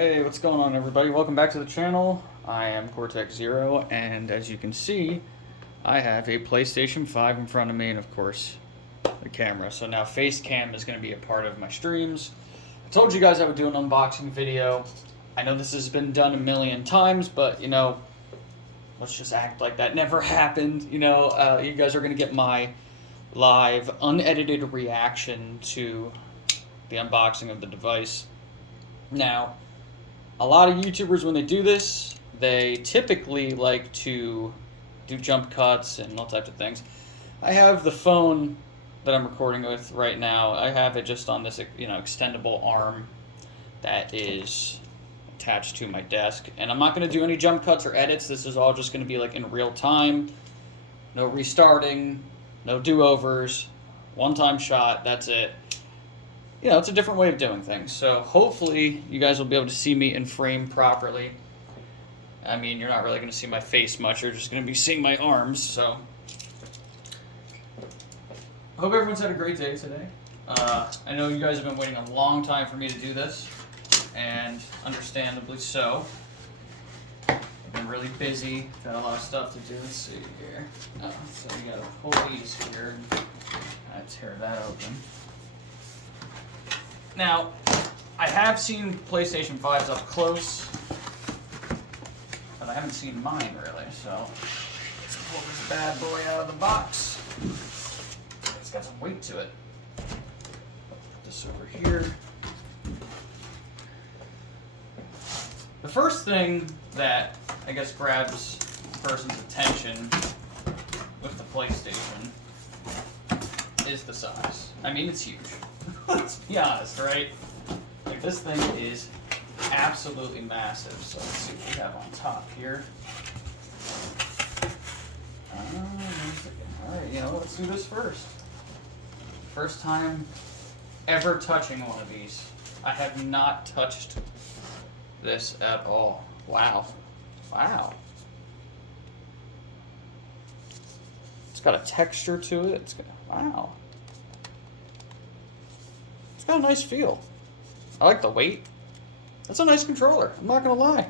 Hey, what's going on, everybody? Welcome back to the channel. I am Cortex Zero, and as you can see, I have a PlayStation 5 in front of me, and of course, the camera. So now face cam is going to be a part of my streams. I told you guys I would do an unboxing video. I know this has been done a million times, but, you know, let's just act like that never happened. You know, you guys are going to get my live, unedited reaction to the unboxing of the device. Now, a lot of YouTubers, when they do this, they typically like to do jump cuts and all types of things. I have the phone that I'm recording with right now. I have it just on this, you know, extendable arm that is attached to my desk. And I'm not going to do any jump cuts or edits. This is all just going to be like in real time. No restarting, no do-overs, one-time shot, that's it. You know, it's a different way of doing things. So hopefully you guys will be able to see me in frame properly. I mean, you're not really going to see my face much. You're just going to be seeing my arms. So I hope everyone's had a great day today. I know you guys have been waiting a long time for me to do this, and understandably so. I've been really busy. Got a lot of stuff to do. Let's see here. So we got to pull these here and kind of tear that open. Now, I have seen PlayStation 5s up close, but I haven't seen mine really, so let's pull this bad boy out of the box. It's got some weight to it. Put this over here. The first thing that I guess grabs a person's attention with the PlayStation is the size. I mean, it's huge. Let's be honest, right? Like, this thing is absolutely massive. So let's see what we have on top here. Alright, you know, let's do this first. First time ever touching one of these. I have not touched this at all. Wow. Wow. It's got a texture to it. It's got, wow. It's got a nice feel. I like the weight. That's a nice controller. I'm not gonna lie.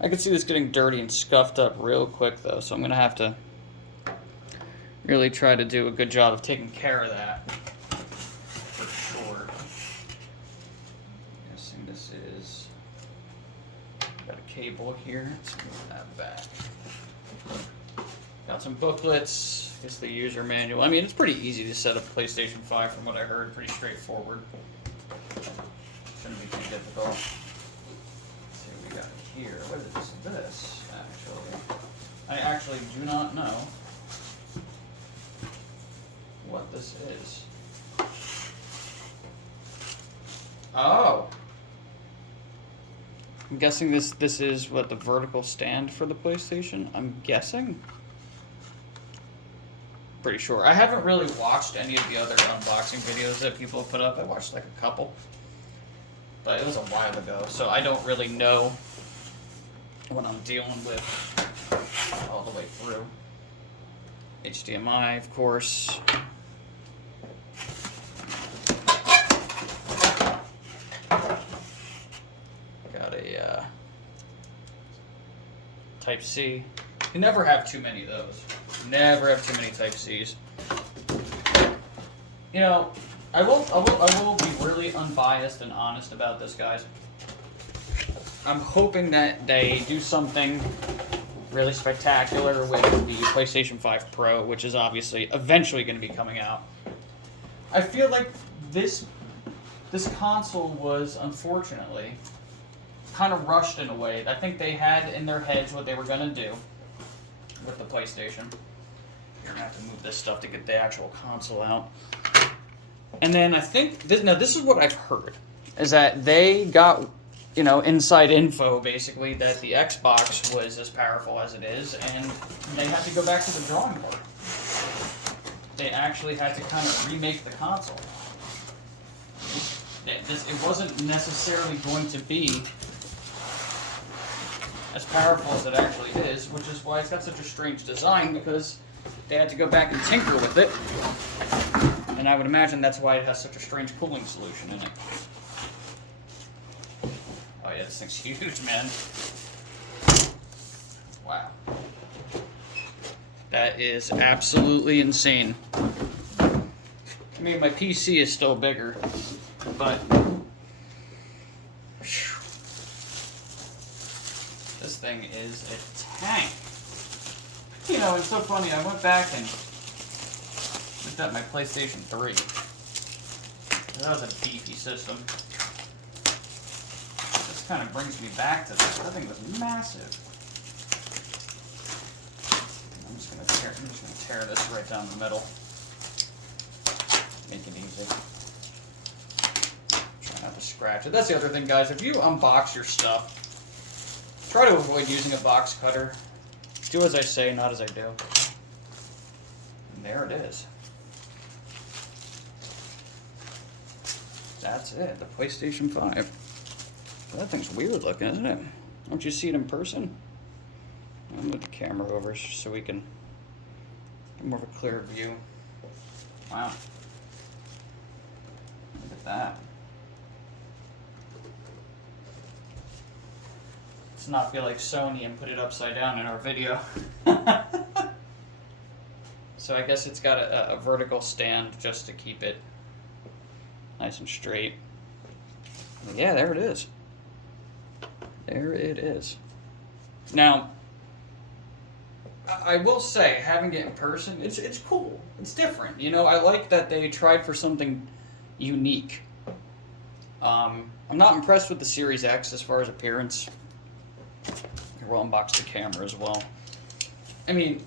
I can see this getting dirty and scuffed up real quick though, so I'm gonna have to really try to do a good job of taking care of that. For sure. I'm guessing this is... Got a cable here. Let's move that back. Got some booklets. It's the user manual. I mean, it's pretty easy to set up PlayStation 5 from what I heard. Pretty straightforward. Shouldn't be too difficult. Let's see what we got here. What is this, actually? I actually do not know what this is. Oh! I'm guessing this is what, the vertical stand for the PlayStation? I'm guessing? Pretty sure. I haven't really watched any of the other unboxing videos that people have put up. I watched like a couple, but it was a while ago, so I don't really know what I'm dealing with all the way through. HDMI, of course. Got a Type-C. You never have too many of those. Never have too many Type-Cs. You know, I will be really unbiased and honest about this, guys. I'm hoping that they do something really spectacular with the PlayStation 5 Pro, which is obviously eventually going to be coming out. I feel like this console was, unfortunately, kind of rushed in a way. I think they had in their heads what they were going to do with the PlayStation. You're going to have to move this stuff to get the actual console out. And then I think, this is what I've heard, is that they got, you know, inside info, basically, that the Xbox was as powerful as it is, and they had to go back to the drawing board. They actually had to kind of remake the console. It wasn't necessarily going to be as powerful as it actually is, which is why it's got such a strange design, because they had to go back and tinker with it. And I would imagine that's why it has such a strange cooling solution in it. this thing's huge, man. Wow. That is absolutely insane. I mean, my PC is still bigger, but this thing is a tank. You know, it's so funny. I went back and looked at my PlayStation 3. That was a beefy system. This kind of brings me back to this. That thing was massive. I'm just gonna tear this right down the middle. Make it easy. Try not to scratch it. That's the other thing, guys. If you unbox your stuff, try to avoid using a box cutter. Do as I say, not as I do. And there it is. That's it, the PlayStation 5. That thing's weird looking, isn't it? Don't you see it in person? I'll move the camera over so we can get more of a clear view. Wow. Look at that. Let's not be like Sony and put it upside down in our video. So I guess it's got a vertical stand just to keep it nice and straight. Yeah, there it is. There it is. Now, I will say, having it in person, it's cool. It's different. You know, I like that they tried for something unique. I'm not impressed with the Series X as far as appearance. Here, we'll unbox the camera as well. I mean,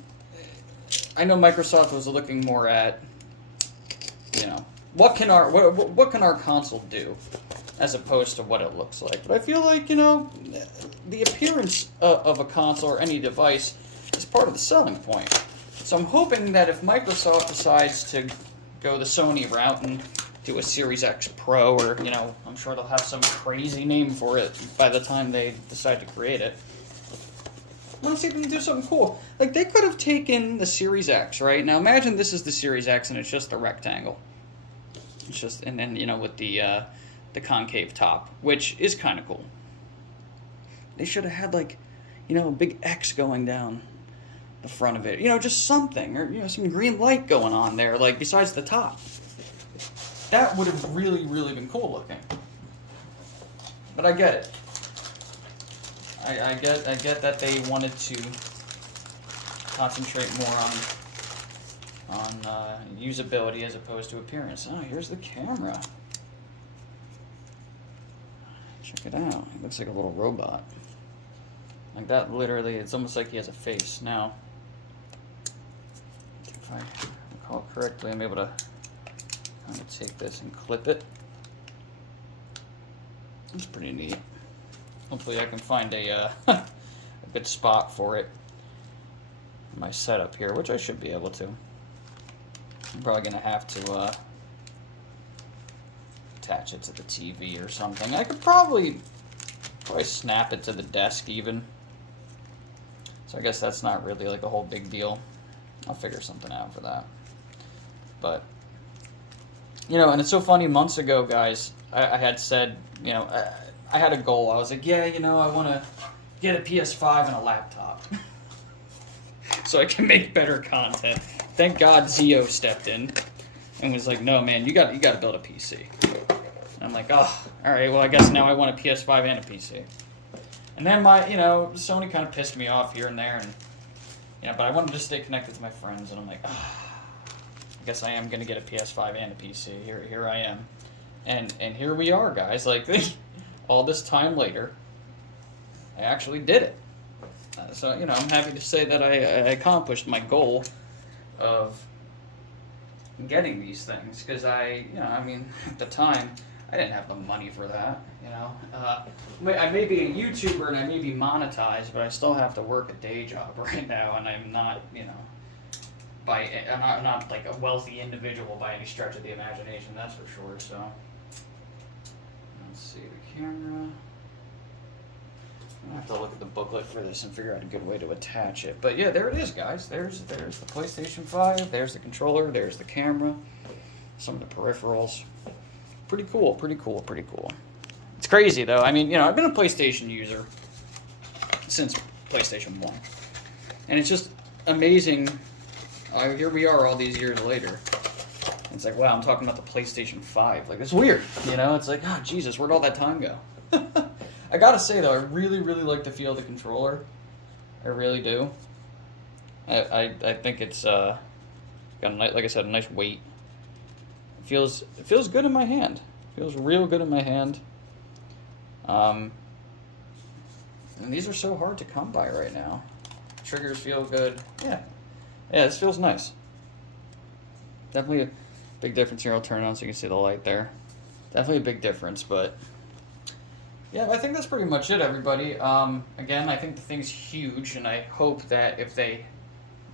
I know Microsoft was looking more at, you know, what can our console do, as opposed to what it looks like. But I feel like, you know, the appearance of a console or any device is part of the selling point. So I'm hoping that if Microsoft decides to go the Sony route and do a Series X Pro, or, you know, I'm sure they'll have some crazy name for it by the time they decide to create it. I want to see if they can do something cool. Like, they could have taken the Series X, right? Now imagine this is the Series X and it's just a rectangle. It's just, and then, you know, with the concave top, which is kind of cool. They should have had, like, you know, a big X going down the front of it. You know, just something, or, you know, some green light going on there, like, besides the top. That would have really, really been cool looking. But I get it. I get that they wanted to concentrate more on usability as opposed to appearance. Oh, here's the camera. Check it out. It looks like a little robot. Like that, literally, it's almost like he has a face. Now, if I recall correctly, I'm able to kind of take this and clip it. It's pretty neat. Hopefully I can find a good spot for it in my setup here, which I should be able to. I'm probably going to have to attach it to the TV or something. I could probably snap it to the desk even. So I guess that's not really like a whole big deal. I'll figure something out for that. But, you know, and it's so funny, months ago, guys, I had said, you know, I had a goal. I was like, yeah, you know, I want to get a PS5 and a laptop so I can make better content. Thank God Zio stepped in and was like, no, man, you got to build a PC. And I'm like, oh, all right, well, I guess now I want a PS5 and a PC. And then you know, Sony kind of pissed me off here and there, and, you know, but I wanted to stay connected to my friends, and I'm like, oh, I guess I am going to get a PS5 and a PC. Here I am. And here we are, guys. Like, all this time later, I actually did it. So, you know, I'm happy to say that I accomplished my goal of getting these things, because I mean, at the time, I didn't have the money for that, you know. I may be a YouTuber and I may be monetized, but I still have to work a day job right now, and I'm not, you know, I'm not like a wealthy individual by any stretch of the imagination, that's for sure. So, let's see the camera. I have to look at the booklet for this and figure out a good way to attach it. But yeah, there it is, guys. There's the PlayStation 5. There's the controller. There's the camera. Some of the peripherals. Pretty cool. Pretty cool. Pretty cool. It's crazy, though. I mean, you know, I've been a PlayStation user since PlayStation 1. And it's just amazing. Here we are all these years later. It's like, wow, I'm talking about the PlayStation 5. Like, it's weird, you know? It's like, oh, Jesus, where'd all that time go? I gotta say, though, I really, really like the feel of the controller. I really do. I think it's got a nice, like I said, a nice weight. It feels good in my hand. It feels real good in my hand. And these are so hard to come by right now. Triggers feel good. Yeah, this feels nice. Definitely a big difference here. I'll turn it on so you can see the light there. Definitely a big difference, but yeah, I think that's pretty much it, everybody. Again, I think the thing's huge, and I hope that if they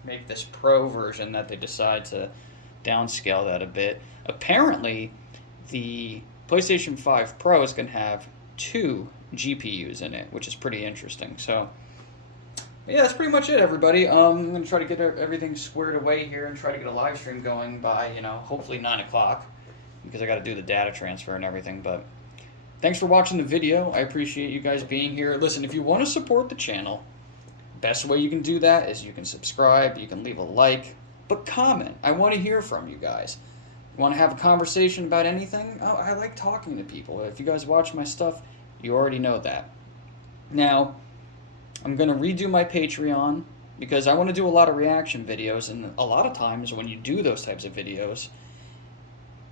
make this Pro version that they decide to downscale that a bit. Apparently, the PlayStation 5 Pro is going to have 2 GPUs in it, which is pretty interesting. So, yeah, that's pretty much it, everybody. I'm going to try to get everything squared away here and try to get a live stream going by, you know, hopefully 9 o'clock, because I got to do the data transfer and everything. But thanks for watching the video. I appreciate you guys being here. Listen, if you want to support the channel, best way you can do that is you can subscribe, you can leave a like, but comment. I want to hear from you guys. You want to have a conversation about anything? Oh, I like talking to people. If you guys watch my stuff, you already know that. Now, I'm going to redo my Patreon because I want to do a lot of reaction videos, and a lot of times when you do those types of videos,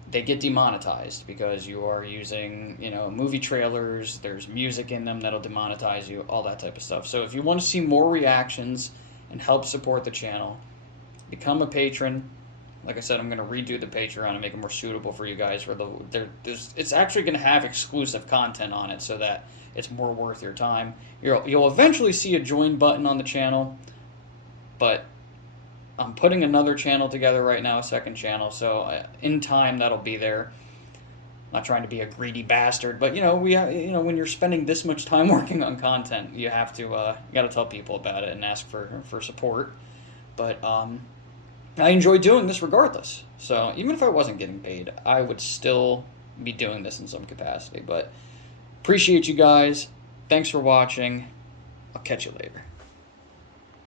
they get demonetized because you are using, you know, movie trailers, there's music in them that'll demonetize you, all that type of stuff. So if you want to see more reactions and help support the channel, become a patron. Like I said, I'm going to redo the Patreon and make it more suitable for you guys. It's actually going to have exclusive content on it so that it's more worth your time. You'll eventually see a join button on the channel, but I'm putting another channel together right now, a second channel, so in time that'll be there. I'm not trying to be a greedy bastard, but you know, when you're spending this much time working on content, you have to you got to tell people about it and ask for support. But I enjoy doing this regardless. So even if I wasn't getting paid, I would still be doing this in some capacity. But appreciate you guys. Thanks for watching. I'll catch you later.